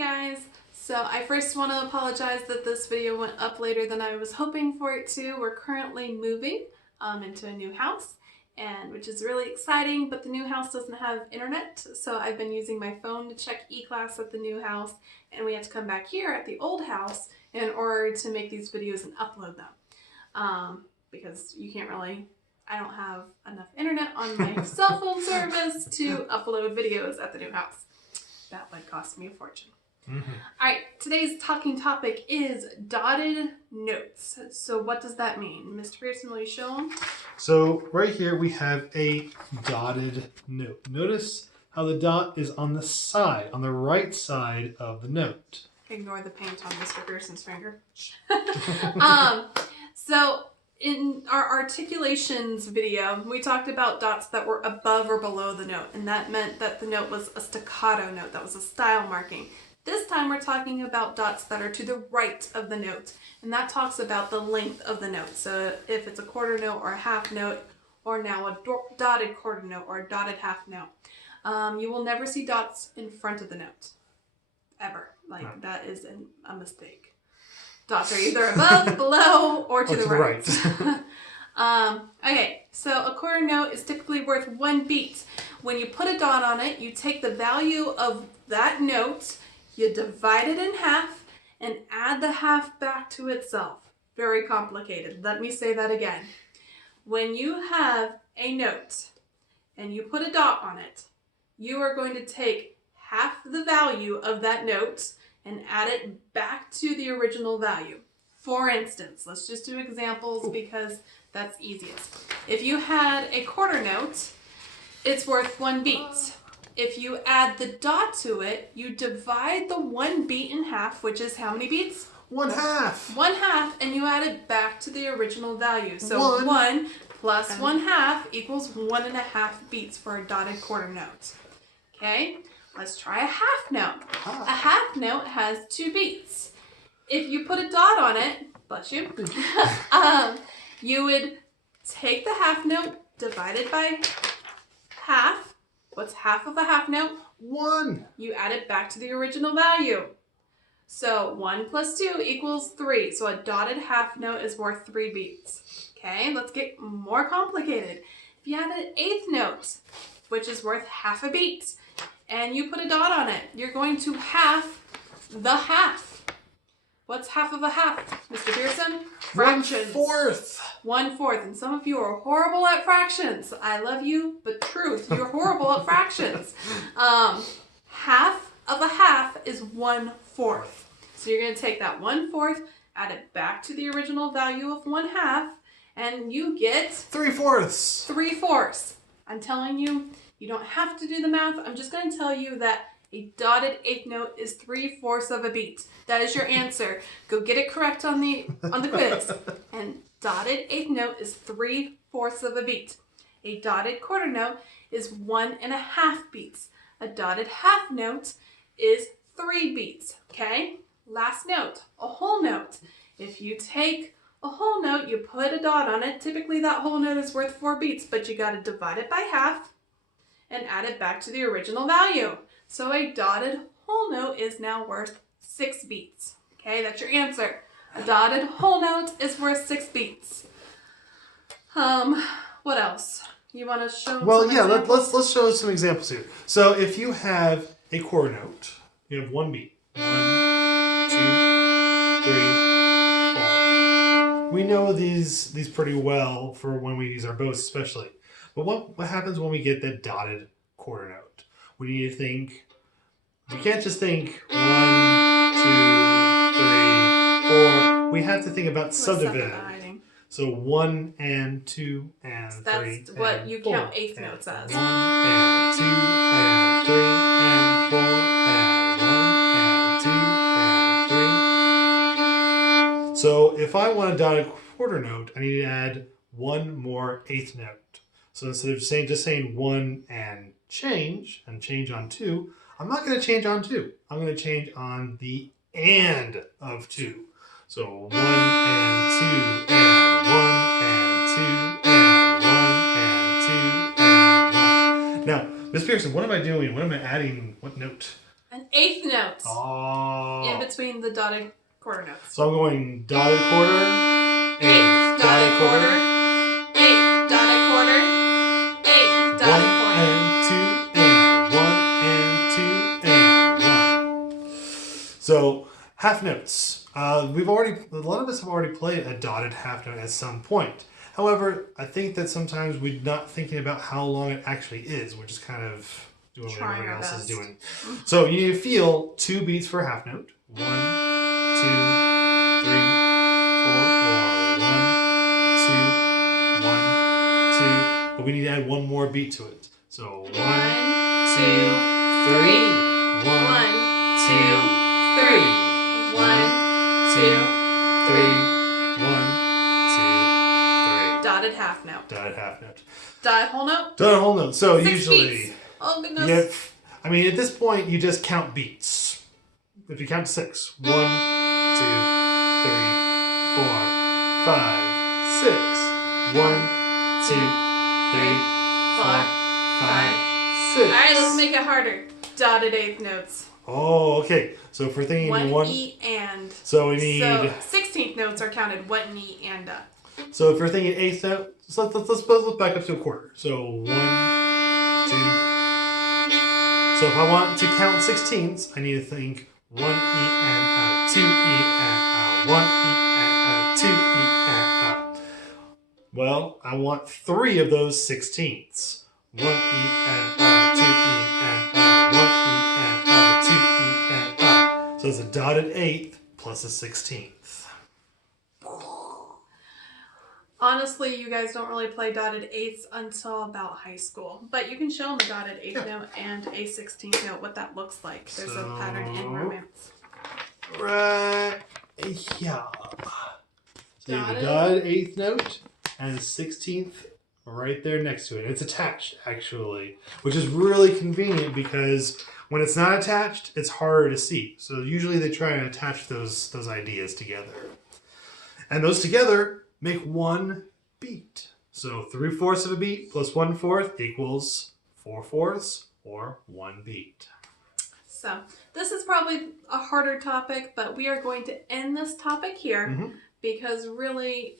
guys! So I first want to apologize that this video went up later than I was hoping for it to. We're currently moving into a new house, and which is really exciting, but the new house doesn't have internet, so I've been using my phone to check e-class at the new house, and we had to come back here at the old house in order to make these videos and upload them. Because you can't really, I don't have enough internet on my cell phone service to upload videos at the new house. That would cost me a fortune. Alright, today's talking topic is dotted notes. So what does that mean? Mr. Pearson, will you show them? So right here we have a dotted note. Notice how the dot is on the side, on the right side of the note. Ignore the paint on Mr. Pearson's finger. So in our articulations video, we talked about dots that were above or below the note, and that meant that the note was a staccato note, that was a style marking. This time we're talking about dots that are to the right of the note, and that talks about the length of the note. So if it's a quarter note or a half note, or now a dotted quarter note or a dotted half note, you will never see dots in front of the note, ever. Like, that is a mistake. Dots are either above, below, or to the right. Okay, so a quarter note is typically worth 1 beat. When you put a dot on it, you take the value of that note, you divide it in half, and add the half back to itself. Very complicated. Let me say that again. When you have a note and you put a dot on it, you are going to take half the value of that note and add it back to the original value. For instance, let's just do examples because that's easiest. If you had a quarter note, it's worth 1 beat. If you add the dot to it, you divide the 1 beat in half, which is how many beats? 1/2. 1/2, and you add it back to the original value. So 1 plus 1/2 equals 1.5 beats for a dotted quarter note. Okay, let's try a half note. A half note has 2 beats. If you put a dot on it, bless you, you would take the half note, divide it by half. What's half of a half note? 1. You add it back to the original value. So 1 plus 2 equals 3. So a dotted half note is worth 3 beats. Okay, let's get more complicated. If you had an eighth note, which is worth half a beat, and you put a dot on it, you're going to half the half. What's half of a half, Mr. Pearson? Fractions. 1/4. 1/4. And some of you are horrible at fractions. I love you, but truth, you're horrible at fractions. Half of a half is 1/4. So you're going to take that 1/4, add it back to the original value of 1/2, and you get 3/4. 3/4. I'm telling you, you don't have to do the math. I'm just going to tell you that a dotted eighth note is 3/4 of a beat. That is your answer. Go get it correct on the quiz. And dotted eighth note is 3/4 of a beat. A dotted quarter note is 1.5 beats. A dotted half note is 3 beats. Okay? Last note, a whole note. If you take a whole note, you put a dot on it. Typically that whole note is worth 4 beats, but you got to divide it by half and add it back to the original value. So a dotted whole note is now worth 6 beats. Okay, that's your answer. A dotted whole note is worth 6 beats. What else? You want to show? Well, yeah, let's show some examples here. So if you have a quarter note, you have 1 beat. 1, 2, 3, 4. We know these pretty well for when we use our bows especially. But what happens when we get that dotted quarter note? We need to think, we can't just think 1, 2, 3, 4. We have to think about subdividing. So 1 and 2 and 3. That's what you count eighth notes as. 1 and 2 and 3 and 4 and 1 and 2 and 3. So if I want a dotted quarter note, I need to add 1 more eighth note. So instead of just saying 1 and change on 2, I'm not going to change on 2. I'm going to change on the and of 2. So 1 and 2 and 1 and 2 and 1 and 2 and 1. Now, Miss Pearson, what am I doing? What am I adding? What note? An eighth note Oh. in between the dotted quarter notes. So I'm going dotted quarter, eighth, Dotted quarter, eighth, dotted quarter, eighth, dotted one quarter. and two and one and two and one. So half notes. A lot of us have already played a dotted half note at some point. However, I think that sometimes we're not thinking about how long it actually is. We're just kind of doing what Trying everybody our else best. is doing. So you need to feel 2 beats for a half note. 1, 2, 3, 4, or 1, 2, 1, 2. But we need to add one more beat to it. So 1, 2, 3. 1, 2, 3. 1, 2, 3. 1, 2, 3. dotted half note. Dotted half note. Dotted whole note. Dotted whole note. So 6 usually, beats. Oh goodness. at this point, you just count beats. If you count to 6, 1, 2, 3, 4, 5, 6. 1, 2, 3, 4, 5, 6. All right, let's make it harder. Dotted eighth notes. Oh, okay. So if we're thinking One E and. so we need. So 16th notes are counted. One E and a. So if we're thinking eighth note, so let's back up to a quarter. So 1, 2. So if I want to count 16ths, I need to think 1 E and a, 2 E and a, 1 E and a, 2 E and a. Well, I want 3 of those 16ths. 1 E and a, 2 E and a, 1 E and a, 2 E and a. So it's a dotted eighth plus a 16th. Honestly, you guys don't really play dotted eighths until about high school. But you can show them a dotted eighth note and a 16th note, what that looks like. There's a pattern in romance. Right. Yeah. So you have a Dotted. dotted eighth note and a 16th right there next to it. It's attached, actually, which is really convenient because when it's not attached, it's harder to see. So usually they try and attach those ideas together. And those together make one beat. So 3/4 of a beat plus 1/4 equals 4/4 or 1 beat. So this is probably a harder topic, but we are going to end this topic here because really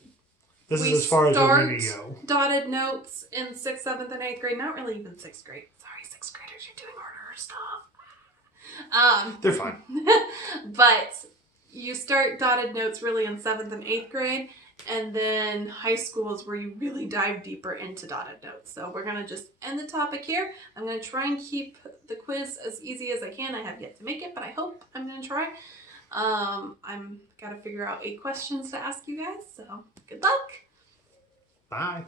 This we is as far as we're start going to go. dotted notes in 6th, 7th, and 8th grade. Not really even 6th grade. Sorry, 6th graders, you're doing harder stuff. They're fine. But you start dotted notes really in 7th and 8th grade, and then high school is where you really dive deeper into dotted notes. So we're going to just end the topic here. I'm going to try and keep the quiz as easy as I can. I have yet to make it, but I hope I'm going to try. I'm got to figure out 8 questions to ask you guys, so good luck. Bye.